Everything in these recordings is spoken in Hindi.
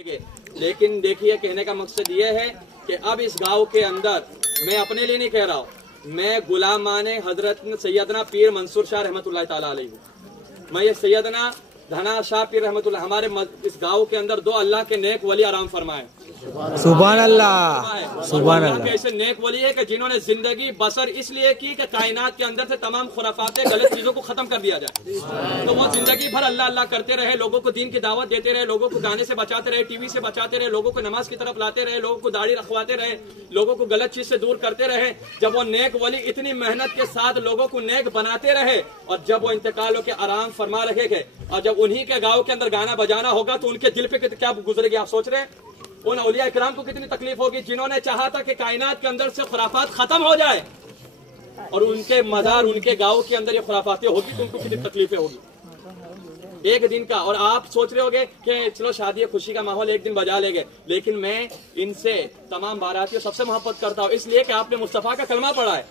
लेकिन देखिए, कहने का मकसद ये है कि अब इस गांव के अंदर, मैं अपने लिए नहीं कह रहा हूँ, मैं गुलामाने हजरत सैयदना पीर मंसूर शाह रहमतुल्लाह ताला अलैहि हूँ। मैं ये सैयदना धना शाह पीर रहमतुल्लाह, हमारे इस गांव के अंदर दो अल्लाह के नेक वली आराम फरमाए। सुभान अल्लाह, सुभान अल्लाह। ऐसे नेक वली है कि जिन्होंने जिंदगी बसर इसलिए की कि कायनात के अंदर से तमाम खुराफाते गलत चीजों को खत्म कर दिया जाए। तो वो जिंदगी भर अल्लाह अल्लाह करते रहे, लोगों को दीन की दावत देते रहे, लोगों को गाने से बचाते रहे, टीवी से बचाते रहे, लोगों को नमाज की तरफ लाते रहे, लोगों को दाढ़ी रखवाते रहे, लोगों को गलत चीज से दूर करते रहे। जब वो नेक वली इतनी मेहनत के साथ लोगों को नेक बनाते रहे और जब वो इंतकाल होकर आराम फरमा रहे थे और जब उन्हीं के गाँव के अंदर गाना बजाना होगा तो उनके दिल पे क्या गुजरेगी, आप सोच रहे हैं? उन औलिया इकराम को कितनी तकलीफ होगी जिन्होंने चाहा था कि कायनात के अंदर से खुराफात खत्म हो जाए और उनके मजार उनके गांव के अंदर ये खुराफातें होगी तो उनको कितनी तकलीफें होगी एक दिन का। और आप सोच रहे होगे कि चलो शादी खुशी का माहौल एक दिन बजा लेंगे, लेकिन मैं इनसे तमाम बारातियों सबसे मोहब्बत करता हूँ इसलिए कि आपने मुस्तफा का कलमा पढ़ा है।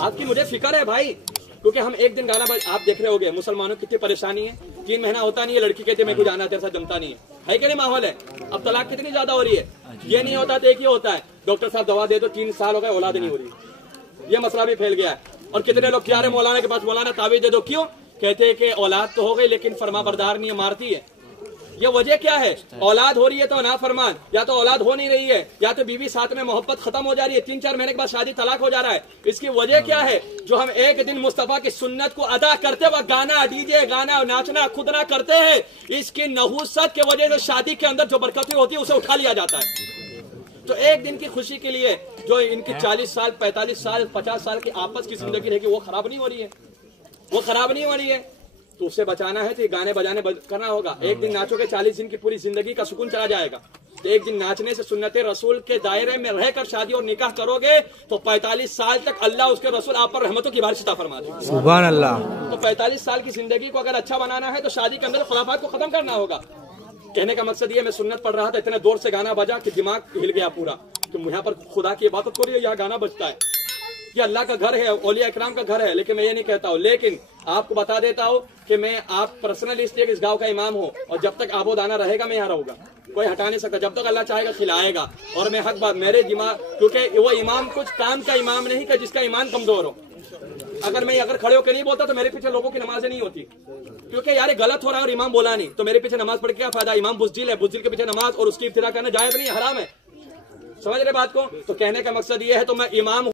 आपकी मुझे फिक्र है भाई, क्योंकि हम एक दिन गाना आप देख रहे होगे मुसलमानों की कितनी परेशानी है। 3 महीना होता नहीं है, लड़की कहती है मेरे को जाना तेरे साथ जमता नहीं है कि नहीं माहौल है। अब तलाक कितनी ज्यादा हो रही है, ये नहीं होता तो एक ही होता है, डॉक्टर साहब दवा दे दो 3 साल हो गए औलाद नहीं हो रही। ये मसला भी फैल गया है। और कितने लोग क्या रहे मौलाना के पास, मौलाना ताबीज दे दो, क्यों? कहते हैं कि औलाद तो हो गई लेकिन फरमा बरदार नहीं है, मारती है। ये वजह क्या है? औलाद हो रही है तो ना फरमान, या तो औलाद हो नहीं रही है, या तो बीवी साथ में मोहब्बत खत्म हो जा रही है, 3-4 महीने के बाद शादी तलाक हो जा रहा है। इसकी वजह क्या है? जो हम एक दिन मुस्तफा की सुन्नत को अदा करते वक्त गाना डीजे गाना नाचना खुदना करते हैं, इसकी नहुसत की वजह से शादी के अंदर जो बरकतें होती है उसे उठा लिया जाता है। तो एक दिन की खुशी के लिए जो इनकी 40 साल 45 साल 50 साल की आपस की जिंदगी रहेगी वो खराब नहीं हो रही है, वो खराब नहीं हो रही है। तो उसे बचाना है तो ये गाने बजाने करना होगा। एक दिन नाचोगे 40 दिन की पूरी जिंदगी का सुकून चला जाएगा। तो एक दिन नाचने से सुन्नते रसूल के दायरे में रहकर शादी और निकाह करोगे तो 45 साल तक अल्लाह उसके रसूल आप पर रहमतों की बारिश अता फरमा देंगे। सुभान अल्लाह। तो 45 साल की जिंदगी को अगर अच्छा बनाना है तो शादी के अंदर खुराफात को खत्म करना होगा। कहने का मकसद ये, मैं सुन्नत पढ़ रहा था, इतने जोर से गाना बजा कि दिमाग हिल गया पूरा। तो यहाँ पर खुदा की इबादत हो रही है, यहाँ गाना बजता है। ये अल्लाह का घर है, औलिया इकराम का घर है, लेकिन मैं ये नहीं कहता हूँ। लेकिन आपको बता देता हूँ कि मैं आप पर्सनली इसलिए इस गांव का इमाम हूँ और जब तक आबोदाना रहेगा मैं यहाँ रहूंगा, कोई हटा नहीं सकता। जब तक अल्लाह चाहेगा खिलाएगा। और मैं हक बात मेरे दिमाग, क्योंकि वो इमाम कुछ काम का इमाम नहीं कि जिसका ईमान कमजोर हो। अगर खड़े होकर नहीं बोलता तो मेरे पीछे लोगों की नमाजें नहीं होती, क्योंकि यार गलत हो रहा है और इमाम बोला नहीं तो मेरे पीछे नमाज पढ़ के क्या फायदा? इमाम बुज़दिल है, बुज़दिल के पीछे नमाज और उसकी इब्तिदा करना जायज नहीं, हराम है। समझ रहे बात को? तो कहने का मकसद ये है, तो मैं इमाम